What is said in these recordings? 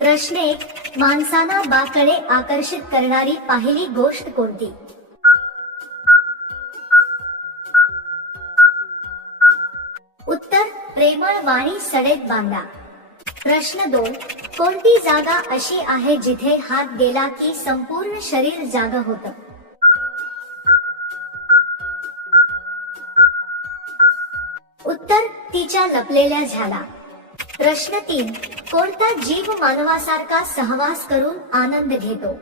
प्रश्न 1. माणसांना बाकडे आकर्षित करणारी पहिली गोष्ट कोणती? उत्तर. प्रेमळ वाणी सडेत बांधा. प्रश्न 2. कोणती जागा अशी आहे जिथे हात गेला की संपूर्ण शरीर जागं होतं? उत्तर. तिच्या लपलेल्या झाला. प्रश्न 3. कोणता जीव मानवासारखा सहवास करून आनंद घेतो?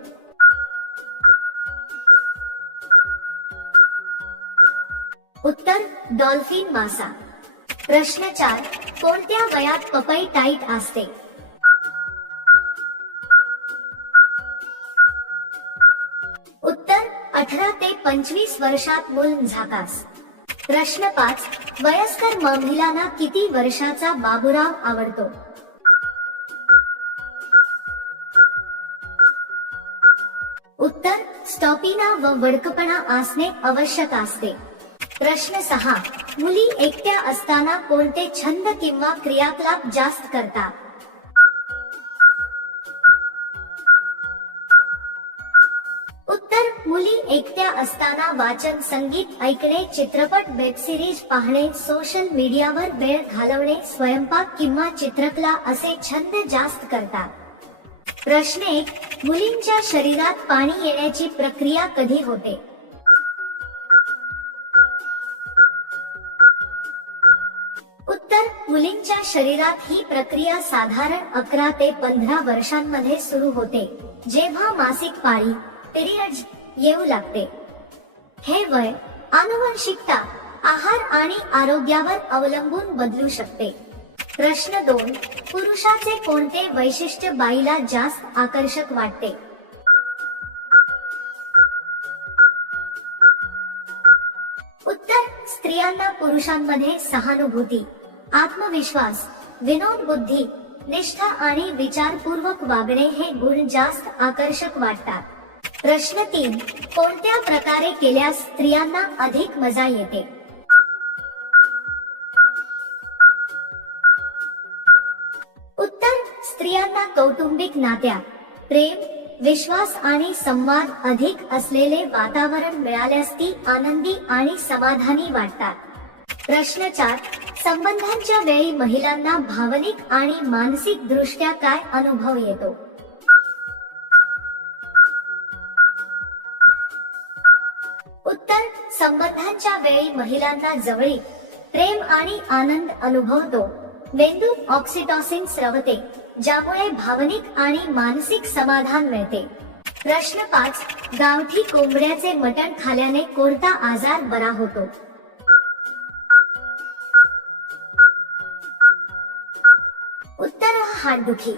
उत्तर. डॉल्फिन मासा. प्रश्न 4. कोणत्या वयात पपई टाईट असते? उत्तर. 18 ते 25 वर्षात मूल झाकास. प्रश्न 5. वयस्कर महिलांना किती वर्षाचा बाबूराव आवडतो? उत्तर. स्टॉपिना व वडकपणा असणे आवश्यक असते. प्रश्न 6. मुली एकट्या असताना कोणते छंद किंवा क्रियाकलाप जास्त करतात? उत्तर. मुली एकट्या असताना वाचन, संगीत ऐकणे, चित्रपट, वेबसिरीज पाहणे, सोशल मीडियावर वेळ घालवणे, स्वयंपाक किंवा चित्रकला असे छंद जास्त करतात. प्रश्न 1. मुलींच्या शरीरात पाणी येण्याची प्रक्रिया कधी होते? उत्तर. मुलींच्या शरीरात ही प्रक्रिया साधारण 11 ते 15 वर्षांमध्ये सुरू होते, जेव्हा मासिक पाळी पिरियड्स येऊ लागते. हे वय आनुवंशिकता, आहार आणि आरोग्यावर अवलंबून बदलू शकते. प्रश्न 2. पुरुषाचे कोणते वैशिष्ट्य बाईला जास्त आकर्षक वाटते? उत्तर. स्त्रियांना पुरुषांमध्ये सहानुभूती, आत्मविश्वास, विनोद बुद्धी, निष्ठा आणि विचारपूर्वक वागणे हे गुण जास्त आकर्षक वाटतात. प्रश्न 3. कोणत्या प्रकारे केल्यास स्त्रियांना अधिक मजा येते? उत्तर. स्त्रियांना कौटुंबिक नात्यात प्रेम, विश्वास आणि संवाद अधिक असलेले वातावरण मिळाल्यास ती आनंदी आणि समाधानी वाटतात. प्रश्न 4. संबंधांच्या वेळी महिलांना भावनिक आणि मानसिक दृष्ट्या काय अनुभव येतो? उत्तर. संबंधांच्या वेळी महिलांना जवळीक, प्रेम आणि आनंद अनुभवतो. मेंदूत ऑक्सिटॉसिन स्रवते, ज्यामुळे भावनिक आणि मानसिक समाधान मिळते. प्रश्न 5. गावठी कोंबड्याचे मटण खाल्याने कोणता आजार बरा होतो? उत्तर. हातदुखी.